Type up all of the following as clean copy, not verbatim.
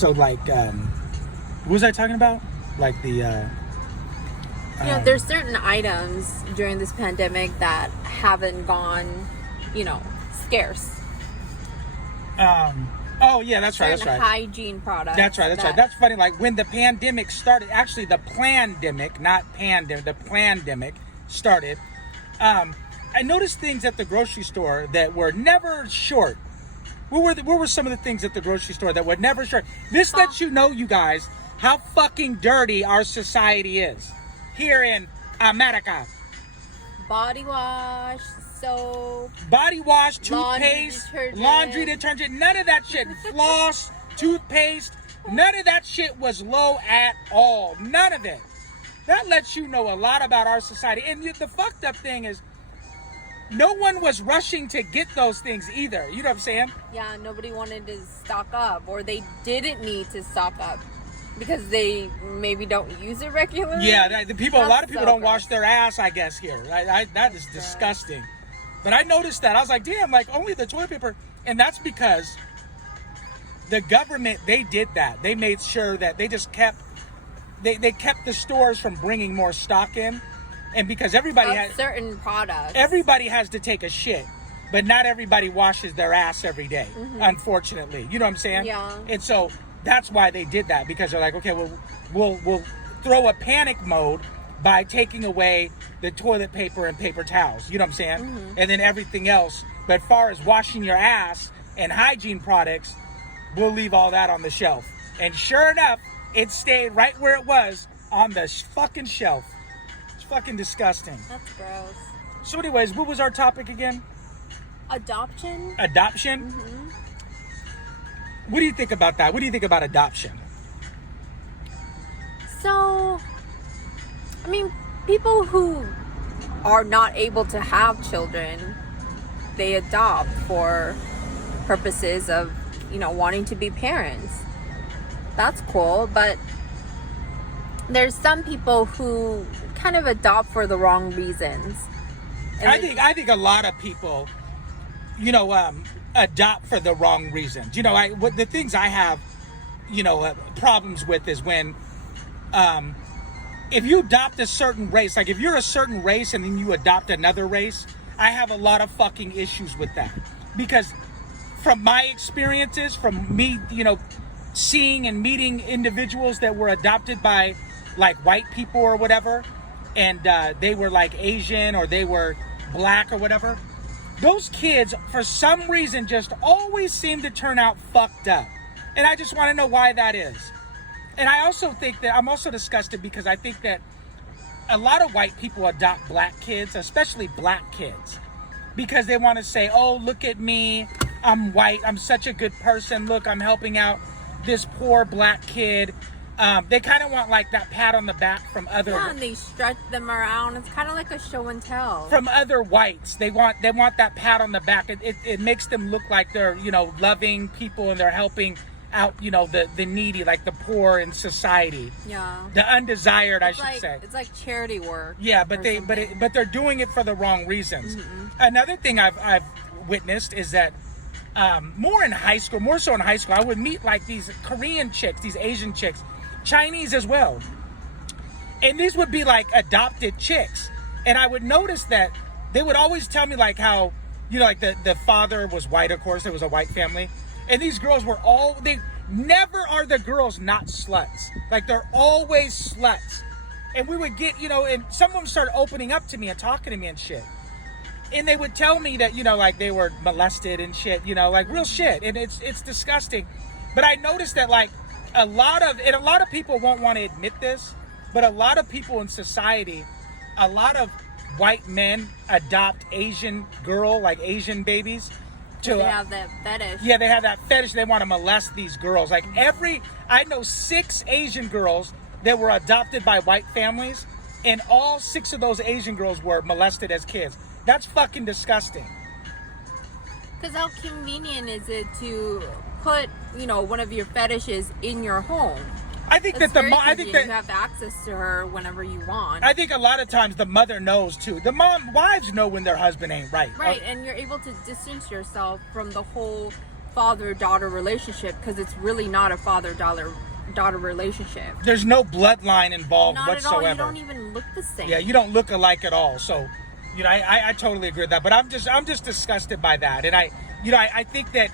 So like, what was I talking about? Like the. There's certain items during this pandemic that haven't gone, scarce. Oh yeah, that's right. That's right. Hygiene products. That's right. That's right. That's funny. Like when the pandemic started, actually the plandemic, not pandemic, the plandemic started. I noticed things at the grocery store that were never short. What were some of the things at the grocery store that were never short? This lets you know, you guys, how fucking dirty our society is here in America. Body wash, soap, toothpaste, laundry detergent, none of that shit. Floss, toothpaste, none of that shit was low at all. None of it. That lets you know a lot about our society. And the fucked up thing is, no one was rushing to get those things either. You know what I'm saying? Yeah, nobody wanted to stock up, or they didn't need to stock up because they maybe don't use it regularly. Yeah, a lot of people don't wash their ass, I guess, here. That is disgusting. But I noticed that. I was like, damn, like only the toilet paper. And that's because the government, they did that. They made sure that they just kept the stores from bringing more stock in. And because everybody has certain products, everybody has to take a shit, but not everybody washes their ass every day, unfortunately. You know what I'm saying? Yeah. And so that's why they did that, because they're like, okay, well, we'll throw a panic mode by taking away the toilet paper and paper towels. You know what I'm saying? And then everything else. But as far as washing your ass and hygiene products, we'll leave all that on the shelf. And sure enough, it stayed right where it was on the fucking shelf. Fucking disgusting. That's gross. So anyways, what was our topic again? Adoption? What do you think about that? What do you think about adoption? So, I mean, people who are not able to have children, they adopt for purposes of, wanting to be parents. That's cool, but there's some people who kind of adopt for the wrong reasons. And I think a lot of people, adopt for the wrong reasons. The things I have, problems with is when, if you adopt a certain race, like if you're a certain race and then you adopt another race, I have a lot of fucking issues with that. Because from my experiences, from me, seeing and meeting individuals that were adopted by like white people or whatever, and they were like Asian or they were black or whatever, those kids for some reason just always seem to turn out fucked up. And I just want to know why that is. And I also think that I'm also disgusted because I think that a lot of white people adopt black kids, especially black kids, because they want to say, oh, look at me, I'm white, I'm such a good person, look, I'm helping out this poor black kid. They kind of want like that pat on the back from other. Yeah, and they stretch them around. It's kind of like a show and tell. From other whites, they want that pat on the back. It makes them look like they're loving people and they're helping out the needy, like the poor in society. Yeah. The undesired, I should say. It's like charity work. Yeah, but they're doing it for the wrong reasons. Another thing I've witnessed is that more so in high school, I would meet like these Korean chicks, these Asian chicks. Chinese as well, and these would be like adopted chicks, and I would notice that they would always tell me like how like the father was white, of course it was a white family, and these girls were they never are the girls not sluts, like they're always sluts. And we would get and some of them started opening up to me and talking to me and shit, and they would tell me that like they were molested and shit, like real shit, and it's disgusting. But I noticed that like a lot of people won't want to admit this, but a lot of people in society, a lot of white men adopt Asian Asian babies. They have that fetish. Yeah, they have that fetish. They want to molest these girls. Like I know 6 Asian girls that were adopted by white families, and all 6 of those Asian girls were molested as kids. That's fucking disgusting. Because how convenient is it to put, one of your fetishes in your home? I think that you have access to her whenever you want. I think a lot of times the mother knows too. Wives know when their husband ain't right. Right, and you're able to distance yourself from the whole father-daughter relationship, because it's really not a father-daughter relationship. There's no bloodline involved Not whatsoever. at all. You don't even look the same. Yeah, you don't look alike at all. So, I totally agree with that. But I'm just disgusted by that, and I think that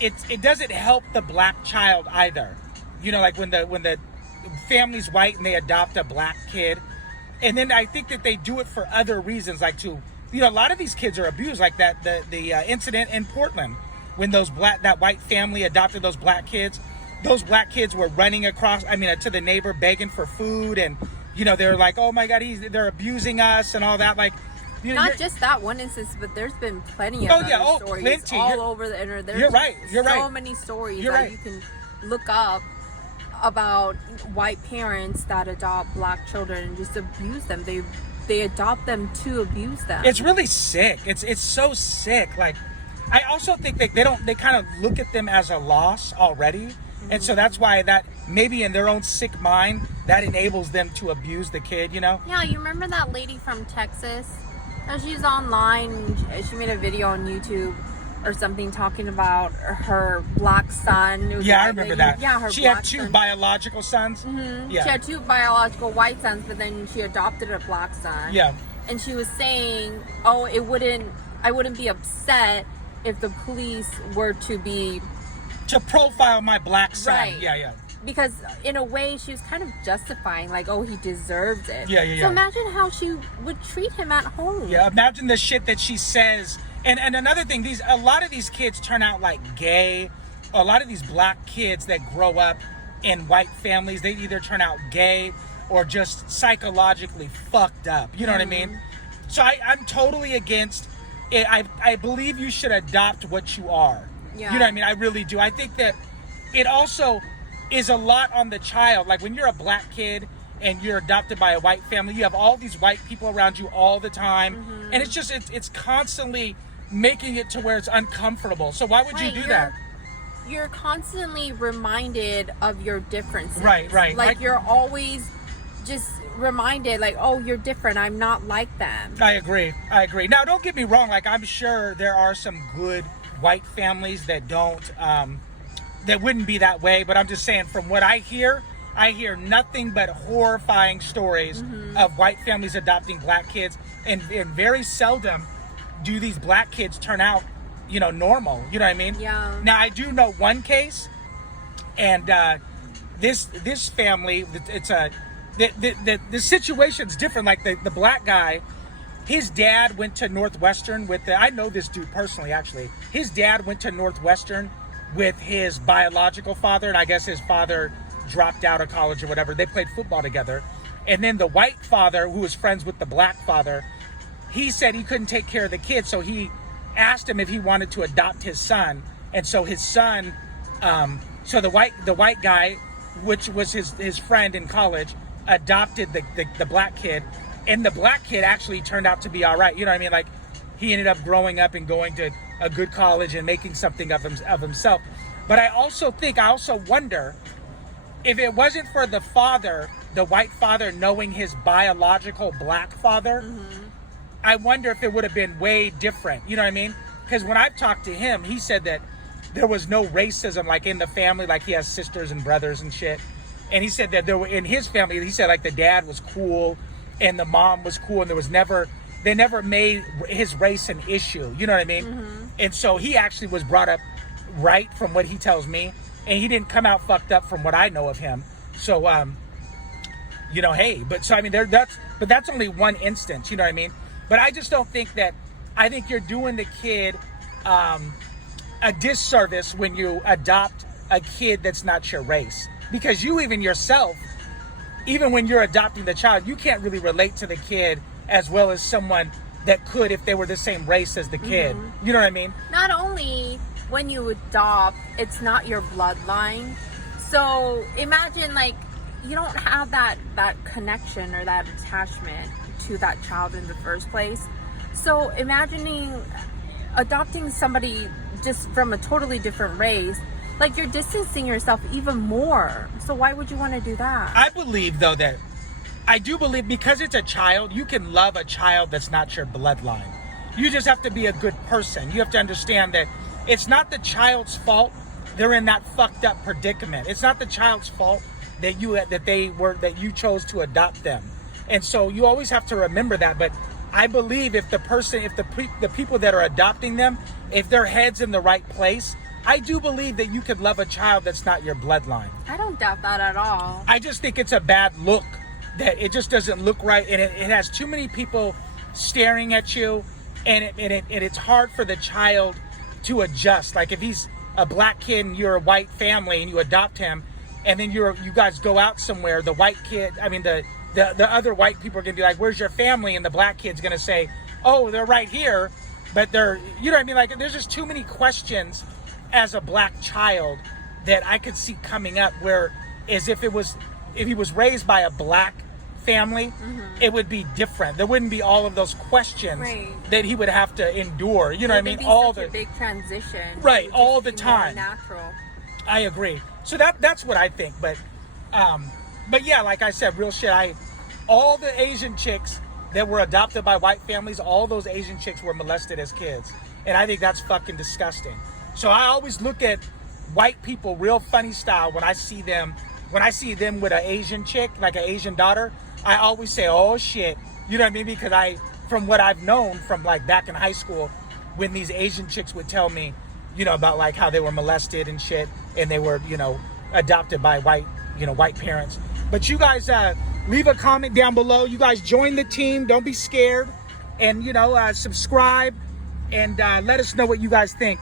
it doesn't help the black child either. Like when the family's white and they adopt a black kid, and then I think that they do it for other reasons, like a lot of these kids are abused, like the incident in Portland when that white family adopted those black kids. Those black kids were running across, to the neighbor begging for food, and they're like, oh my God, they're abusing us and all that. Like, not just that one instance, but there's been plenty of other stories plenty. all over the internet. There's you're right. so many stories that you can look up about white parents that adopt black children and just abuse them. They adopt them to abuse them. It's really sick. It's so sick. Like, I also think they kind of look at them as a loss already. And so that's why that maybe in their own sick mind, that enables them to abuse the kid, Yeah, you remember that lady from Texas? She's online. She made a video on YouTube or something talking about her black son. Yeah, I remember that. Yeah, she had two biological sons. Mm-hmm. Yeah. She had two biological white sons, but then she adopted a black son. Yeah. And she was saying, I wouldn't be upset if the police were to profile my black son. Right. Yeah. Because in a way she was kind of justifying, like, he deserves it. Yeah. So imagine how she would treat him at home. Yeah, imagine the shit that she says. And another thing, a lot of these kids turn out like gay. A lot of these black kids that grow up in white families, they either turn out gay or just psychologically fucked up. You know what I mean? So I'm totally against it. I believe you should adopt what you are. Yeah. You know what I mean? I really do. I think that it also is a lot on the child. Like when you're a black kid and you're adopted by a white family, you have all these white people around you all the time. Mm-hmm. And it's constantly making it to where it's uncomfortable. So why would you do that? You're constantly reminded of your differences. Right. Like you're always just reminded, like, you're different. I'm not like them. I agree. Now, don't get me wrong. Like, I'm sure there are some good white families that don't, that wouldn't be that way. But I'm just saying, from what I hear nothing but horrifying stories of white families adopting black kids, and very seldom do these black kids turn out, normal. You know what I mean? Yeah. Now, I do know one case, and this family, the situation's different. Like the black guy, his dad went to Northwestern I know this dude personally, actually. His dad went to Northwestern with his biological father, and I guess his father dropped out of college or whatever. They played football together. And then the white father, who was friends with the black father, he said he couldn't take care of the kid, so he asked him if he wanted to adopt his son. And so his son, so the white guy, which was his friend in college, adopted the black kid, and the black kid actually turned out to be all right. You know what I mean? Like, he ended up growing up and going to a good college and making something of himself. But I also wonder if it wasn't for the father, the white father, knowing his biological black father, I wonder if it would have been way different. You know what I mean? Because when I've talked to him, he said that there was no racism, like, in the family. Like, he has sisters and brothers and shit. And he said that in his family, he said, like, the dad was cool and the mom was cool, and they never made his race an issue. You know what I mean? And so he actually was brought up right, from what he tells me, and he didn't come out fucked up from what I know of him. So, hey, but that's only one instance. You know what I mean? But I just don't think that. I think you're doing the kid a disservice when you adopt a kid that's not your race. Because you, even yourself, even when you're adopting the child, you can't really relate to the kid as well as someone that could if they were the same race as the kid. You know what I mean? Not only when you adopt, it's not your bloodline. So imagine, like, you don't have that connection or that attachment to that child in the first place. So imagining adopting somebody just from a totally different race, like, you're distancing yourself even more. So why would you want to do that? I do believe because it's a child, you can love a child that's not your bloodline. You just have to be a good person. You have to understand that it's not the child's fault they're in that fucked up predicament. It's not the child's fault that you chose to adopt them. And so you always have to remember that. But I believe if the people that are adopting them, if their head's in the right place, I do believe that you could love a child that's not your bloodline. I don't doubt that at all. I just think it's a bad look, that it just doesn't look right, and it has too many people staring at you, and it's hard for the child to adjust. Like if he's a black kid and you're a white family and you adopt him, and then you guys go out somewhere, the other white people are gonna be like, "Where's your family?" And the black kid's gonna say, "Oh, they're right here," but they're, you know what I mean? Like there's just too many questions as a black child that I could see coming up, where as if he was raised by a black family, it would be different. There wouldn't be all of those questions that he would have to endure. You know what I mean? All the big transition, right? All the time. Natural. I agree. So that's what I think. But yeah, like I said, real shit. All the Asian chicks that were adopted by white families, all those Asian chicks were molested as kids, and I think that's fucking disgusting. So I always look at white people real funny style when I see them with an Asian chick, like an Asian daughter. I always say, "Oh shit," you know what I mean? Because from what I've known from like back in high school, when these Asian chicks would tell me, you know, about like how they were molested and shit, and they were, you know, adopted by white parents. But you guys leave a comment down below. You guys join the team. Don't be scared, and subscribe, and let us know what you guys think.